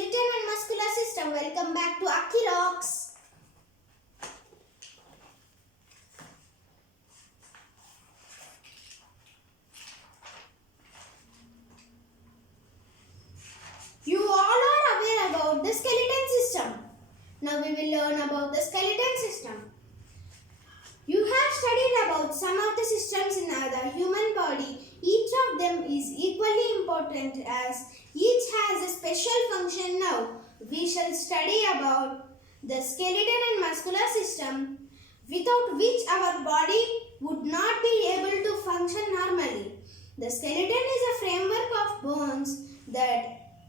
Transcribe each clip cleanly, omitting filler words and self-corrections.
skeleton and muscular system. Welcome back to Aki Rocks. You all are aware about the skeleton system. Now we will learn about the skeleton system. You have studied about some of the systems in the human body. Each of them is equally important as each has a special function. Now we shall study about the skeleton and muscular system, without which our body would not be able to function normally. The skeleton is a framework of bones that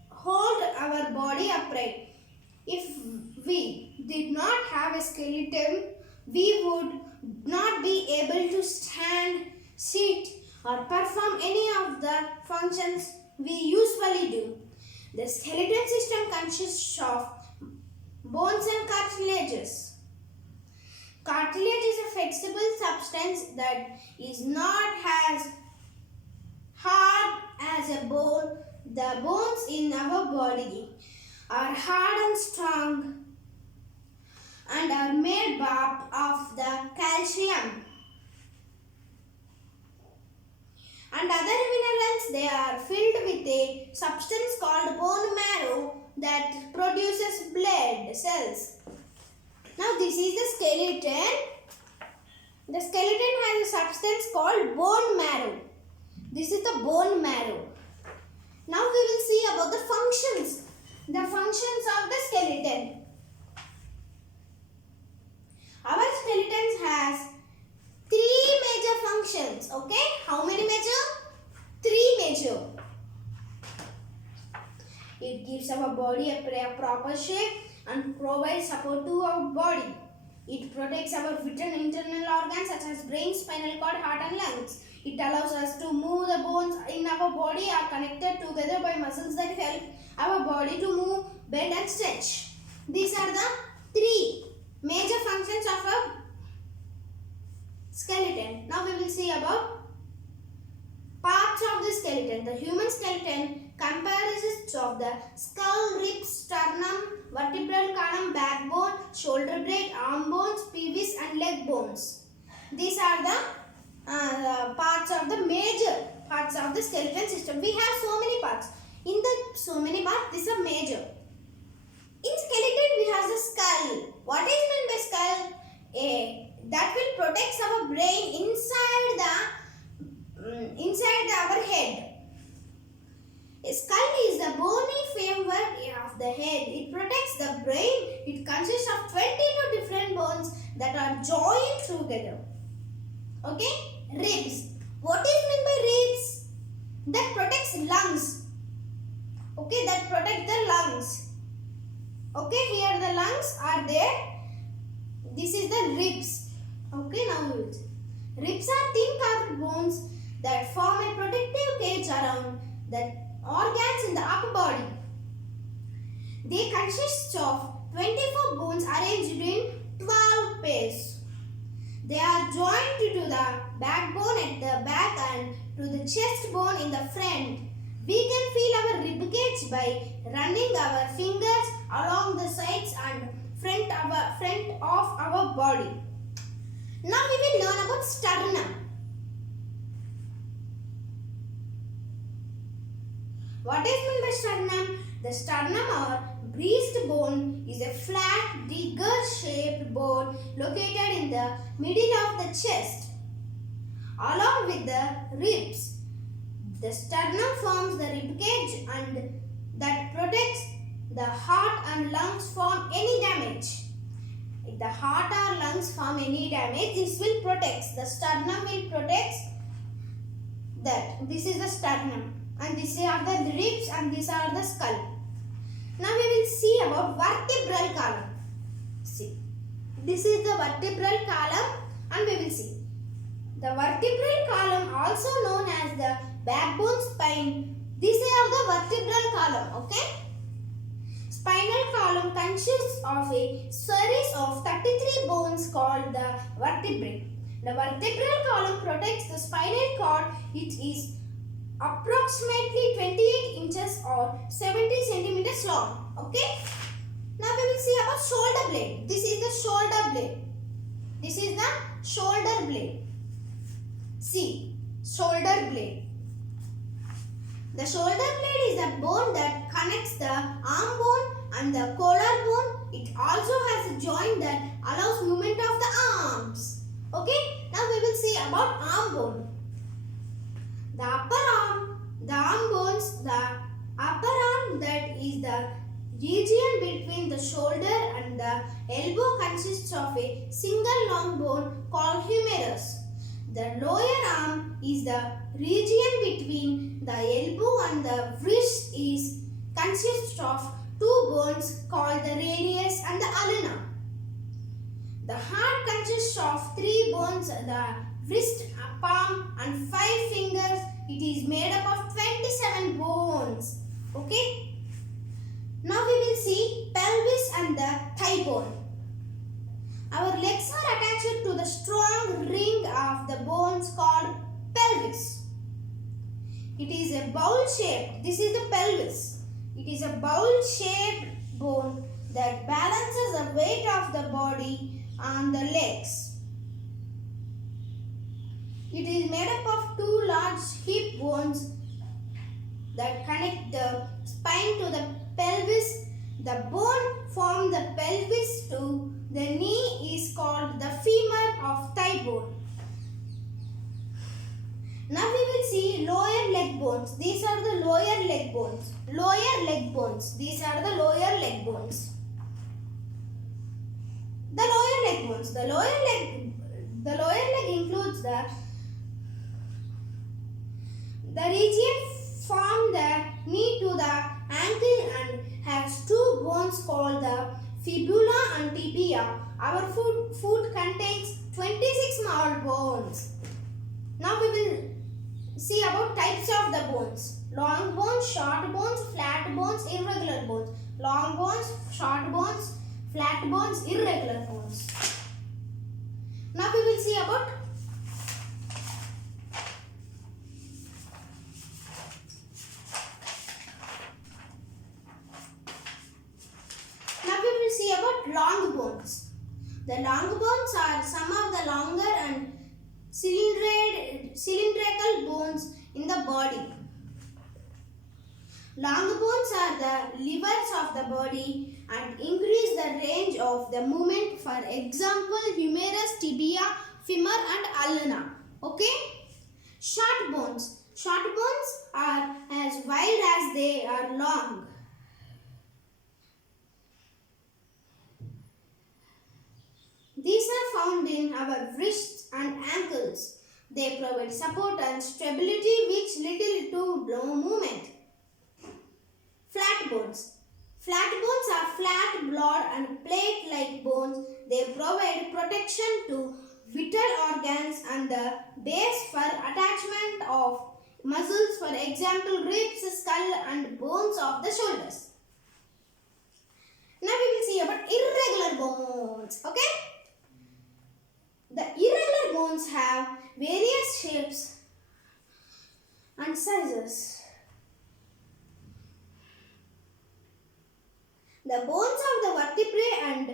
hold our body upright. If we did not have a skeleton, we would not be able to stand, sit, or perform any of the functions we usually do. The skeleton system consists of bones and cartilages. Cartilage is a flexible substance that is not as hard as a bone. The bones in our body are hard and strong and are made up of the calcium and other minerals. They are filled with a substance called bone marrow that produces blood cells. Now this is the skeleton. The skeleton has a substance called bone marrow. This is the bone marrow. Now we will see about the functions. The functions of the skeleton. Our skeleton has three major functions. Okay, how many major? Three major. It gives our body a proper shape and provides support to our body. It protects our vital internal organs such as brain, spinal cord, heart and lungs. It allows us to move. The bones in our body are connected together by muscles that help our body to move, bend and stretch. These are the three major functions of a skeleton. Now we will see about parts of the skeleton. The human skeleton comprises of the skull, ribs, sternum, vertebral column, backbone, shoulder blade, arm bones, pelvis and leg bones. These are the parts of the major parts of the skeleton system. We have so many parts. In the so many parts, these are major. In skeleton, we have the skull. What is meant by skull? That will protect our brain inside our head. A skull is the bony framework of the head. It protects the brain. It consists of 22 different bones that are joined together. Okay? Ribs. What is meant by ribs? That protects lungs. Okay, that protect the lungs. Okay, here the lungs are there. This is the ribs. Okay, now we will see. Ribs are thin carved bones that form a protective cage around the organs in the upper body. They consist of 24 bones arranged in 12 pairs. They are joined to the backbone at the back and to the chest bone in the front. We can feel our rib cage by running our fingers along the sides and front of our body. Now we will learn about sternum. What is meant by sternum? The sternum or breast bone is a flat, dagger-shaped bone located in the middle of the chest, along with the ribs. The sternum forms the rib cage and that protects the heart and lungs from any damage. If the heart or lungs form any damage, this will protect. The sternum will protect that. This is the sternum and these are the ribs and these are the skull. Now we will see about vertebral column. See, this is the vertebral column and we will see. The vertebral column, also known as the backbone spine. These are the vertebral column. Okay. Spinal column consists of a series of 33 bones called the vertebrae. The vertebral column protects the spinal cord. It is approximately 28 inches or 70 centimeters long. Okay. Now we will see about shoulder blade. This is the shoulder blade. This is the shoulder blade. See, shoulder blade. The shoulder blade is the bone that connects the arm bone and the collarbone. It also has a joint that allows movement of the arms. Okay, now we will see about arm bone. The upper arm, the arm bones, the upper arm, that is the region between the shoulder and the elbow, consists of a single long bone called humerus. The lower arm is the region between the elbow and the wrist consists of two bones called the radius and the ulna. The heart consists of three bones, the wrist, palm and 5 fingers. It is made up of 27 bones. Okay. Now we will see pelvis and the thigh bone. Our legs are attached to the strong ring of the bones called pelvis. It is a bowl shaped. This is the pelvis. It is a bowl shaped bone that balances the weight of the body on the legs. It is made up of two large hip bones that connect the spine to the pelvis. The bone from the pelvis to the knee is called the femur of thigh bone. Now we will see lower leg bones. These are the lower leg bones. Lower leg bones. These are the lower leg bones. The lower leg bones. The lower leg includes the region from the knee to the ankle and has two bones called the fibula and tibia. Our foot contains 26 small bones. Now we will see about types of the bones. Long bones, short bones, flat bones, irregular bones. Long bones, short bones, flat bones, irregular bones. Now we will see about long bones. The long bones are some of the longer and cylindrical bones in the body. Long bones are the levers of the body and increase the range of the movement. For example, humerus, tibia, femur and ulna. Okay? Short bones. Short bones are as wide as they are long. These are found in our wrists and ankles. They provide support and stability which little to no movement. Flat bones. Flat bones are flat, broad and plate-like bones. They provide protection to vital organs and the base for attachment of muscles, for example ribs, skull and bones of the shoulders. Now we will see about irregular bones. Okay? The irregular bones have various shapes and sizes. The bones of the vertebrae and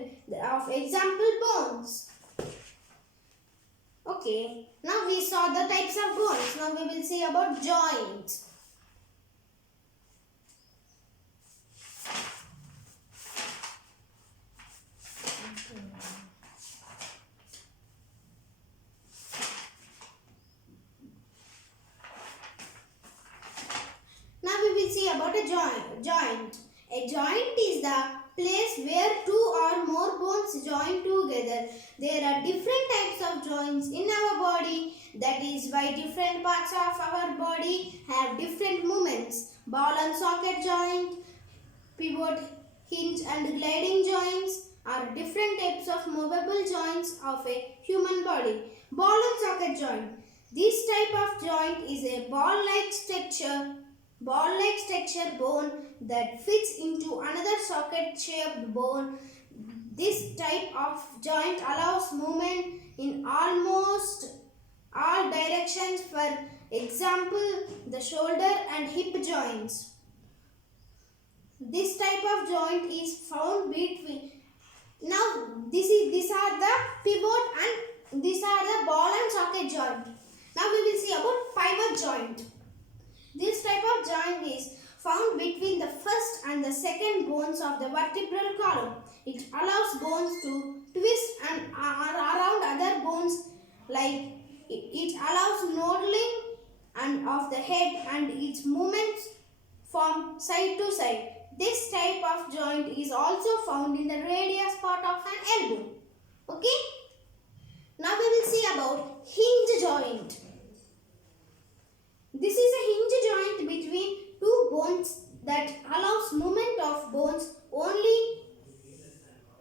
of example bones. Okay, now we saw the types of bones. Now we will see about joints. Now we will see about a joint. A joint is the place where two or more bones join together. There are different types of joints in our body. That is why different parts of our body have different movements. Ball and socket joint, pivot, hinge and gliding joints are different types of movable joints of a human body. Ball and socket joint. This type of joint is a ball-like structure bone that fits into another socket-shaped bone. This type of joint allows movement in almost all directions. For Example, the shoulder and hip joints. This type of joint is found between. Now these are the pivot and these are the ball and socket joint. Now we will see about pivot joint. This type of joint is found between the first and the second bones of the vertebral column. It allows bones to twist and around other bones, like it allows nodding and of the head and its movements from side to side. This type of joint is also found in the radius part of an elbow. Okay? Now we will see about hinge joint. This is a hinge joint between two bones that allows movement of bones only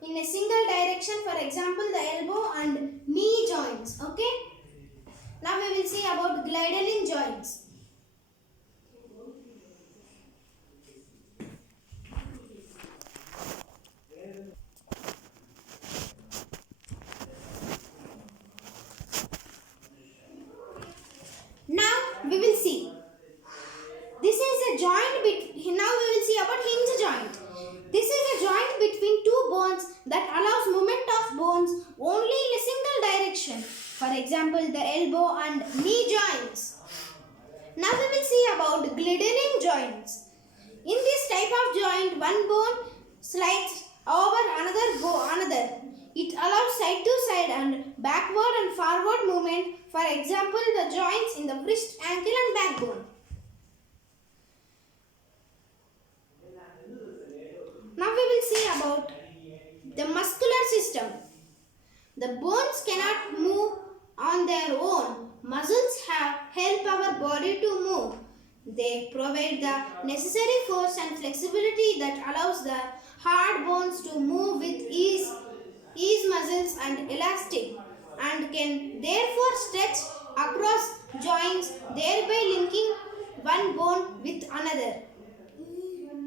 in a single direction. For example, the elbow and knee joints. Okay? Now we will see about gliding joints. Now we will see. This is a joint between. Now we will see about hinge joint. This is a joint between two bones that allows movement of bones only in a single direction. For example, the elbow and knee joints. Now we will see about gliding joints. In this type of joint, one bone slides over another. It allows side to side and backward and forward movement. For example, the joints in the wrist, ankle and backbone. Now we will see about the muscular system. The bones cannot move on their own. Muscles help our body to move. They provide the necessary force and flexibility that allows the hard bones to move with ease. Muscles and elastic and can therefore stretch across joints, thereby linking one bone with another.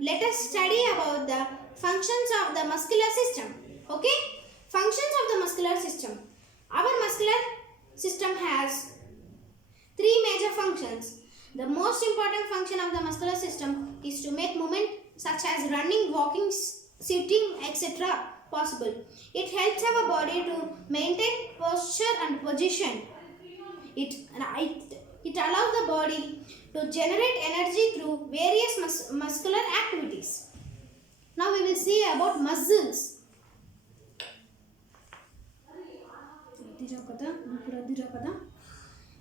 Let us study about the functions of the muscular system. Okay? Functions of the muscular system. Our muscular system has three major functions. The most important function of the muscular system is to make movement such as running, walking, sitting, etc. possible. It helps our body to maintain posture and position. It allows the body to generate energy through various muscular activities. Now we will see about muscles.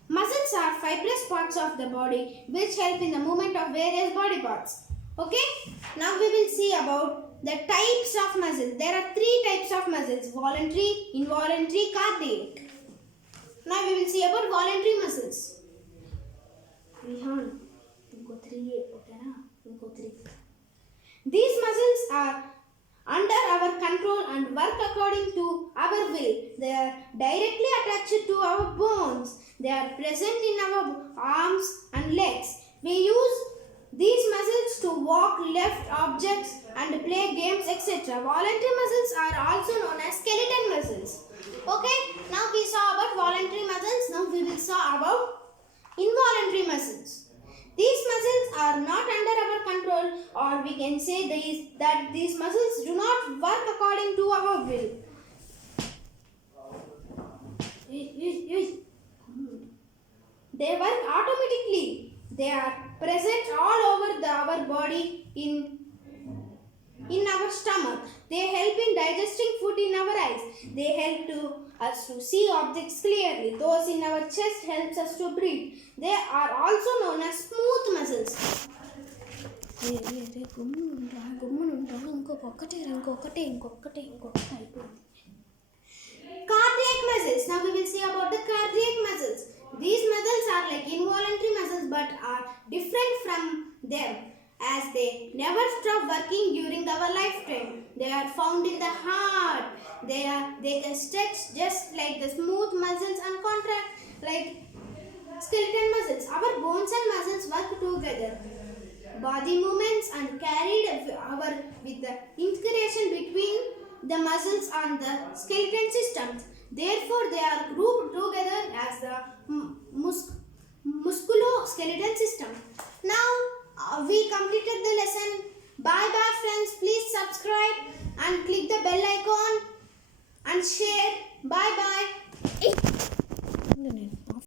Muscles are fibrous parts of the body which help in the movement of various body parts. Okay? Now we will see about the types of muscles. There are three types of muscles: voluntary, involuntary, cardiac. Now we will see about voluntary muscles. These muscles are under our control and work according to our will. They are directly attached to our bones. They are present in our arms and legs. We use these muscles to walk, lift objects and play games, etc. Voluntary muscles are also known as skeletal muscles. Okay, now we saw about voluntary muscles. Now we will saw about involuntary muscles. These muscles are not under our control, or we can say that these muscles do not work according to our will. They work automatically. They are present all over our body in our stomach. They help in digesting food in our eyes. They help us to see objects clearly. Those in our chest helps us to breathe. They are also known as smooth muscles. Cardiac muscles. Now we will see about the cardiac muscles. These muscles are like involuntary muscles but are different from them, as they never stop working during our lifetime. They are found in the heart. They can stretch just like the smooth muscles and contract like skeletal muscles. Our bones and muscles work together. Body movements and carried with the integration between the muscles and the skeletal systems. Therefore, they are grouped together as the musculoskeletal system. Now we completed the lesson. Bye bye friends. Please subscribe and click the bell icon and share. Bye bye.